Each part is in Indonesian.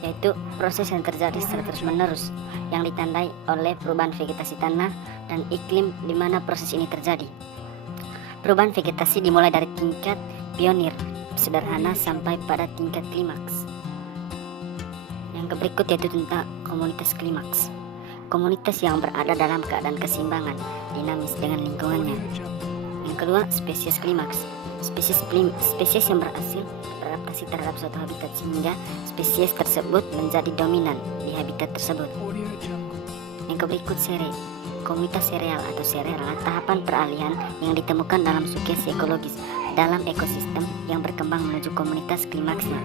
yaitu proses yang terjadi secara terus-menerus yang ditandai oleh perubahan vegetasi tanah dan iklim di mana proses ini terjadi. Perubahan vegetasi dimulai dari tingkat pionir sederhana sampai pada tingkat klimaks. Yang berikut yaitu tentang komunitas klimaks. Komunitas yang berada dalam keadaan keseimbangan, dinamis dengan lingkungannya. Yang kedua, spesies klimaks. Spesies yang berhasil beradaptasi terhadap suatu habitat sehingga spesies tersebut menjadi dominan di habitat tersebut. Yang berikut, sere. Komunitas sereal atau sere adalah tahapan peralihan yang ditemukan dalam sukesi ekologis dalam ekosistem yang berkembang menuju komunitas klimaksnya.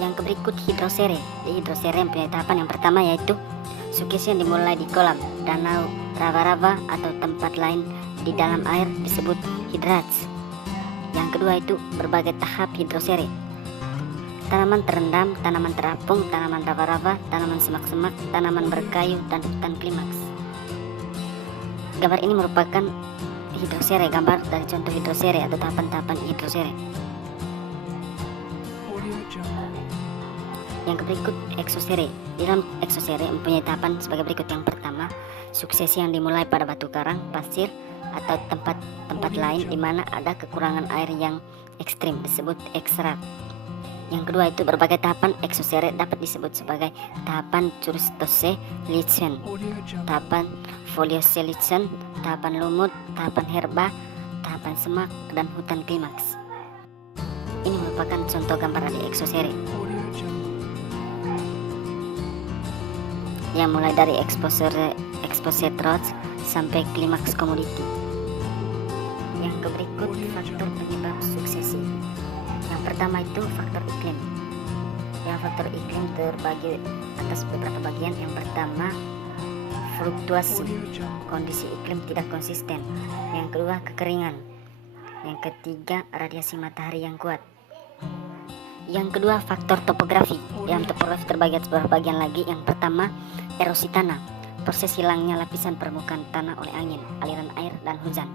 Yang berikut, hidrosere. Di hidrosere mempunyai tahapan yang pertama yaitu sukesi yang dimulai di kolam, danau, rawa-rawa atau tempat lain di dalam air disebut hidrats. Yang kedua itu berbagai tahap hidrosere. Tanaman terendam, tanaman terapung, tanaman rawa-rawa, tanaman semak-semak, tanaman berkayu, dan hutan klimaks. Gambar ini merupakan hidrosere, gambar dari contoh hidrosere atau tahapan-tahapan hidrosere. Yang berikut, eksosere. Di dalam eksosere mempunyai tahapan sebagai berikut. Yang pertama, suksesi yang dimulai pada batu karang, pasir, atau tempat lain di mana ada kekurangan air yang ekstrim disebut ekstrak. Yang kedua itu berbagai tahapan eksosere dapat disebut sebagai tahapan Churstose-Lichen, tahapan Foliose-Lichen, tahapan lumut, tahapan herba, tahapan semak, dan hutan klimaks. Ini merupakan contoh gambar dari eksosere yang mulai dari exposed rods sampai klimaks komoditi. Yang berikut, faktor penyebab suksesi. Yang pertama itu faktor iklim. Yang faktor iklim terbagi atas beberapa bagian. Yang pertama, fluktuasi, kondisi iklim tidak konsisten. Yang kedua, kekeringan. Yang ketiga, radiasi matahari yang kuat. Yang kedua, faktor topografi. Yang topografi terbagi atas beberapa bagian lagi. Yang pertama, erosi tanah, proses hilangnya lapisan permukaan tanah oleh angin, aliran air, dan hujan.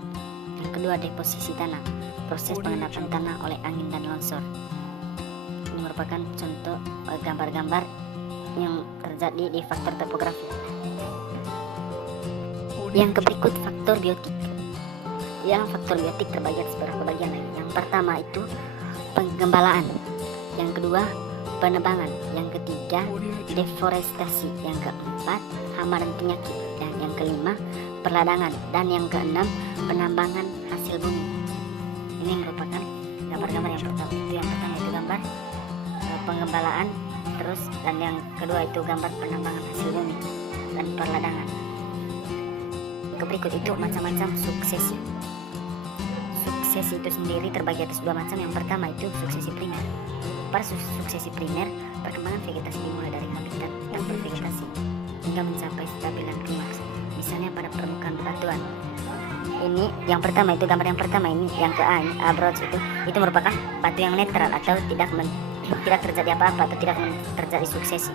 Yang kedua, deposisi tanah, proses pengendapan tanah oleh angin dan longsor. Ini merupakan contoh gambar-gambar yang terjadi di faktor topografi. Yang berikut, faktor biotik. Yang faktor biotik terbagi atas beberapa bagian lagi. Yang pertama itu penggembalaan. Yang kedua, penebangan. Yang ketiga, deforestasi. Yang keempat, hama dan penyakit. Dan yang kelima, perladangan. Dan yang keenam, penambangan hasil bumi. Ini merupakan gambar-gambar yang pertama. Yang pertama itu gambar penggembalaan, terus dan yang kedua itu gambar penambangan hasil bumi dan perladangan. Berikut itu macam-macam suksesi. Suksesi itu sendiri terbagi atas dua macam. Yang pertama itu suksesi primer. Pada suksesi primer, perkembangan vegetasi dimulai dari habitat yang bervegetasi hingga mencapai stabilan klimaks, misalnya pada permukaan bebatuan. Ini yang pertama itu gambar yang pertama ini, yang ke A, approach itu merupakan batu yang netral atau tidak terjadi apa-apa atau tidak terjadi suksesi.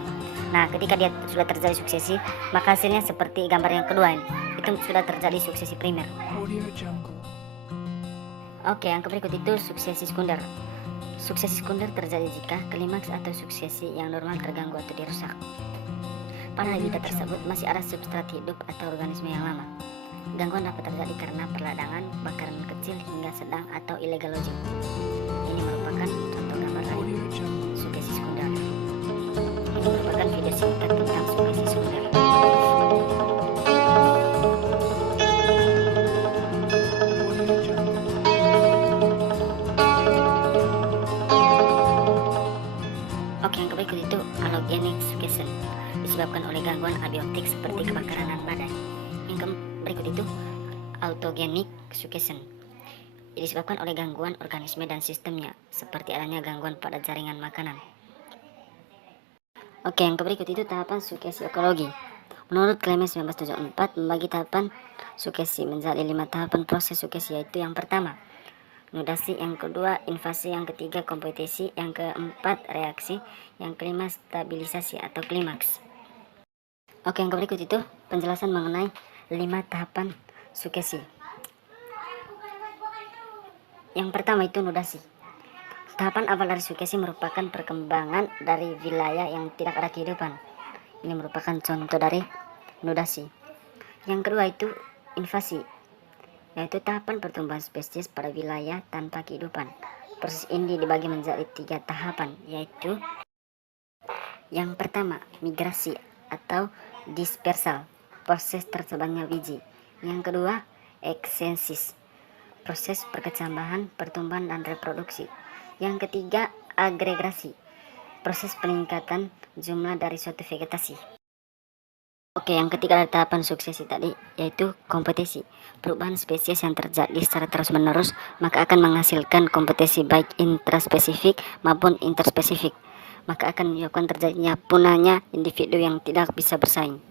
Nah, ketika dia sudah terjadi suksesi, maka hasilnya seperti gambar yang kedua ini, itu sudah terjadi suksesi primer. Oke, yang berikut itu suksesi sekunder. Suksesi sekunder terjadi jika klimaks atau suksesi yang normal terganggu atau dirusak. Pada habitat tersebut masih ada substrat hidup atau organisme yang lama. Gangguan dapat terjadi karena perladangan, bakaran kecil hingga sedang atau illegal logging. Ini merupakan contoh gambar lain suksesi sekunder. Ini merupakan video singkat tentang suksesi sekunder. Oke, yang berikut itu allogenic succession, disebabkan oleh gangguan abiotik seperti kebakaran dan badai. Yang berikut itu autogenic succession, disebabkan oleh gangguan organisme dan sistemnya, seperti adanya gangguan pada jaringan makanan. Oke, yang berikut itu tahapan sukesi ekologi. Menurut Clemens 1974 membagi tahapan sukesi menjadi 5 tahapan proses sukesi, yaitu yang pertama nudasi, yang kedua invasi, yang ketiga kompetisi, yang keempat reaksi, yang kelima stabilisasi atau klimaks. Oke, yang berikut itu penjelasan mengenai 5 tahapan sukesi. Yang pertama itu nudasi. Tahapan awal dari sukesi merupakan perkembangan dari wilayah yang tidak ada kehidupan. Ini merupakan contoh dari nudasi. Yang kedua itu invasi, yaitu tahapan pertumbuhan spesies pada wilayah tanpa kehidupan. Proses ini dibagi menjadi 3 tahapan, yaitu yang pertama, migrasi atau dispersal, proses tersebarnya biji. Yang kedua, eksensis, proses perkecambahan, pertumbuhan, dan reproduksi. Yang ketiga, agregasi, proses peningkatan jumlah dari suatu vegetasi. Oke, yang ketiga dari tahapan suksesi tadi, yaitu kompetisi. Perubahan spesies yang terjadi secara terus-menerus maka akan menghasilkan kompetisi baik intraspesifik maupun interspesifik. Maka akan menyebabkan terjadinya punahnya individu yang tidak bisa bersaing.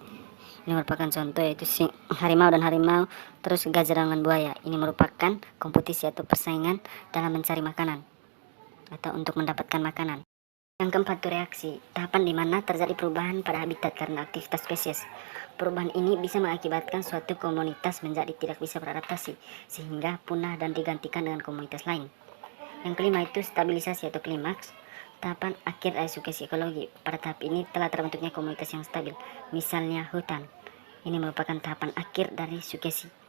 Ini merupakan contoh yaitu harimau dan harimau, terus gajah dengan buaya. Ini merupakan kompetisi atau persaingan dalam mencari makanan atau untuk mendapatkan makanan. Yang keempat itu reaksi, tahapan di mana terjadi perubahan pada habitat karena aktivitas spesies. Perubahan ini bisa mengakibatkan suatu komunitas menjadi tidak bisa beradaptasi, sehingga punah dan digantikan dengan komunitas lain. Yang kelima itu stabilisasi atau klimaks, tahapan akhir dari sukesi ekologi. Pada tahap ini telah terbentuknya komunitas yang stabil, misalnya hutan. Ini merupakan tahapan akhir dari sukesi.